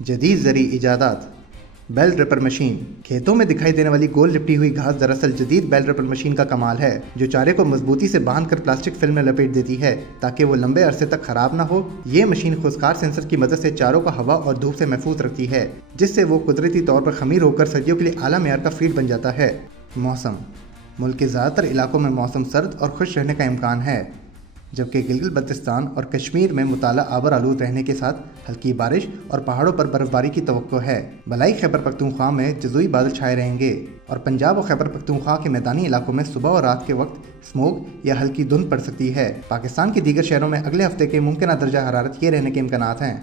जदीद ज़री इजादात। Bale reaper machine. खेतों में दिखाई देने वाली गोल लिपटी हुई घास दरअसल जदीद बेल रिपर मशीन का कमाल है, जो चारे को मजबूती से बांधकर प्लास्टिक फिल्म में लपेट देती है ताकि वो लंबे अरसे तक खराब ना हो। ये मशीन खुदकार सेंसर की मदद से चारों को हवा और धूप से महफूज रखती है, जिससे वो कुदरती तौर पर खमीर होकर सर्दियों के लिए आला मेयार का फीड बन जाता है। मौसम। मुल्क के ज़्यादातर इलाकों में मौसम सर्द और खुश रहने का इम्कान है, जबकि गिलगित बल्तिस्तान और कश्मीर में मुताला आबर आलूद रहने के साथ हल्की बारिश और पहाड़ों पर बर्फबारी की तवक्को है। बलाई खैबर पख्तूनख्वा में जज़ुई बादल छाए रहेंगे और पंजाब और खैबर पख्तूनख्वा के मैदानी इलाकों में सुबह और रात के वक्त स्मोक या हल्की धुंध पड़ सकती है। पाकिस्तान के दीगर शहरों में अगले हफ्ते के मुमकिन दर्जा हरारत ये रहने के इम्कानात हैं।